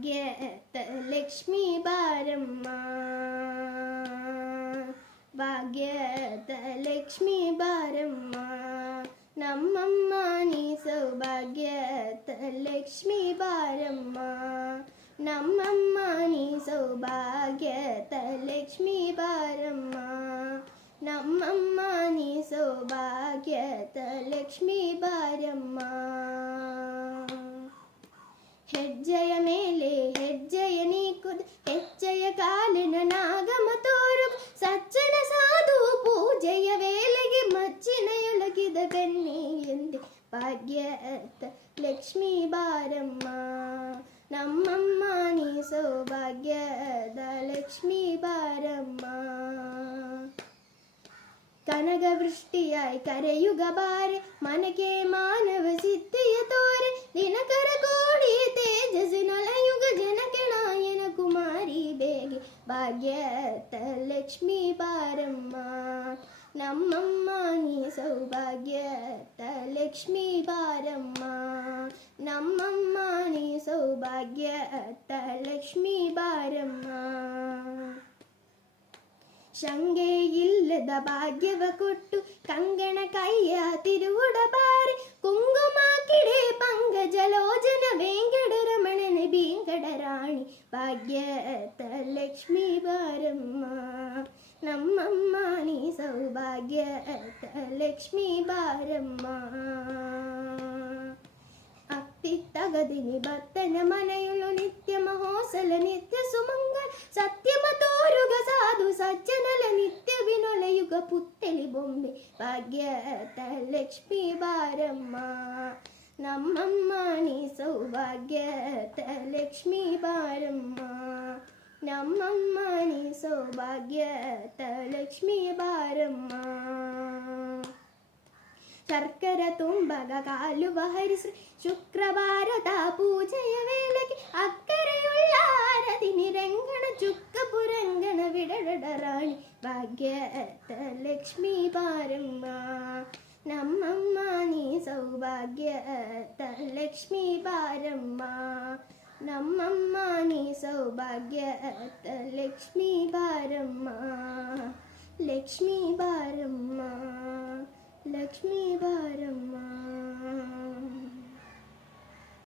ಭಾಗ್ಯದ ಲಕ್ಷ್ಮೀ ಬಾರಮ್ಮ, ಭಾಗ್ಯದ ಲಕ್ಷ್ಮೀ ಬಾರಮ್ಮ, ನಮ್ಮಮ್ಮ ನೀ ಸೌಭಾಗ್ಯದ ಲಕ್ಷ್ಮೀ ಬಾರಮ್ಮ, ನಮ್ಮಮ್ಮ ನೀ ಸೌಭಾಗ್ಯದ ಲಕ್ಷ್ಮೀ ಬಾರಮ್ಮ, ನಮ್ಮಮ್ಮ ನೀ ಸೌಭಾಗ್ಯದ ಲಕ್ಷ್ಮೀ ಬಾರಮ್ಮ. ಹೆಜ್ಜೆಯ ಮೇಲೆ ಹೆಜ್ಜೆಯ ನೀಕುದು, ಹೆಜ್ಜೆಯ ಕಾಲಿನ ನಾಗಮ ತೋರು, ಸಜ್ಜನ ಸಾಧು ಪೂಜೆಯ ವೇಳೆಗೆ ಮಚ್ಚಿನೆಯೊಳಗಿದ ಬೆನ್ನಿ ಎಂದೆ ಭಾಗ್ಯದ ಲಕ್ಷ್ಮೀ ಬಾರಮ್ಮ, ನಮ್ಮಮ್ಮ ನೀ ಸೌಭಾಗ್ಯದ ಲಕ್ಷ್ಮೀ ಬಾರಮ್ಮ. ಕನಗವೃಷ್ಟಿಯಾയി ಕರೆಯುಗ ಬಾರೆ, ಮನಗೆ ಮಾನವ ಸಿದ್ಧಿಯ ತೋರೆ, ದಿನಕರ ಕೋಡಿ ತೇಜಸ್ಸಿನೊಲಯುಗ ಜನಕ್ಕೆ ನಾಯನ ಕುಮಾರಿ ಬೇಗೆ ಭಾಗ್ಯದ ಲಕ್ಷ್ಮೀ ಬಾರಮ್ಮ, ನಮ್ಮಮ್ಮ ನೀ ಸೌಭಾಗ್ಯದ ಲಕ್ಷ್ಮೀ ಬಾರಮ್ಮ, ನಮ್ಮಮ್ಮ ನೀ ಸೌಭಾಗ್ಯದ ಲಕ್ಷ್ಮೀ ಬಾರಮ್ಮ. ಶಂಗೆ ಇಲ್ಲದ ಭಾಗ್ಯವ ಕೊಟ್ಟು ಕಂಗಣ ಕೈಯ ತಿರುವುಡಬಾರೆ, ಕುಂಗುಮ ಕಿಡೆ ಪಂಗಜಲೋಚನ ವೆಂಕಟರಮಣನ ಬೀಂಗಡ ರಾಣಿ ಭಾಗ್ಯದ ಲಕ್ಷ್ಮೀ ಬಾರಮ್ಮ, ನಮ್ಮಮ್ಮ ನೀ ಸೌಭಾಗ್ಯದ ಲಕ್ಷ್ಮೀ ಬಾರಮ್ಮ. ಅಪ್ಪಿತ್ತಗದಿನಿ ಭತ್ತನ ಮನೆಯುಳು ನಿತ್ಯ ಮಹೋಸಲ ನಿತ್ಯ ಸುಮಂಗಲ, ಸತ್ಯಮ ತೋರುಗ ಸಾಧು ಸಜ್ಜನಲ ನಿತ್ಯ ವಿನೊಲೆಯುಗ ಪುತ್ತೆಲಿ ಬೊಂಬೆ ಭಾಗ್ಯದ ಲಕ್ಷ್ಮೀ ಬಾರಮ್ಮ, ನಮ್ಮಮ್ಮ ನೀ ಸೌಭಾಗ್ಯದ ಲಕ್ಷ್ಮೀ ಬಾರಮ್ಮ, ನಮ್ಮಮ್ಮ ನೀ ಸೌಭಾಗ್ಯದ ಲಕ್ಷ್ಮೀ ಬಾರಮ್ಮ. ಶರ್ಕರ ತುಂಬಗ ಕಾಲುವ ಹರಿಶ್ರೀ ಶುಕ್ರವಾರದ ಪೂಜೆಯ ವೇಳೆಗೆ, ಅಕ್ಕರೆಯುಳ್ಳ ಆರತಿ ನಿರಂಗಣ ಚುಕ್ಕ ಪುರಂಗಣ ವಿಡಡ ರಾಣಿ ಭಾಗ್ಯದ ಲಕ್ಷ್ಮೀ ಬಾರಮ್ಮ, ನಮ್ಮಮ್ಮ ನೀ ಸೌಭಾಗ್ಯದ ಲಕ್ಷ್ಮೀ ಬಾರಮ್ಮ, ನಮ್ಮಮ್ಮ ನೀ ಸೌಭಾಗ್ಯದ ಲಕ್ಷ್ಮೀ ಬಾರಮ್ಮ, ಲಕ್ಷ್ಮೀ ಬಾರಮ್ಮ, ಲಕ್ಷ್ಮೀ ಬಾರಮ್ಮ.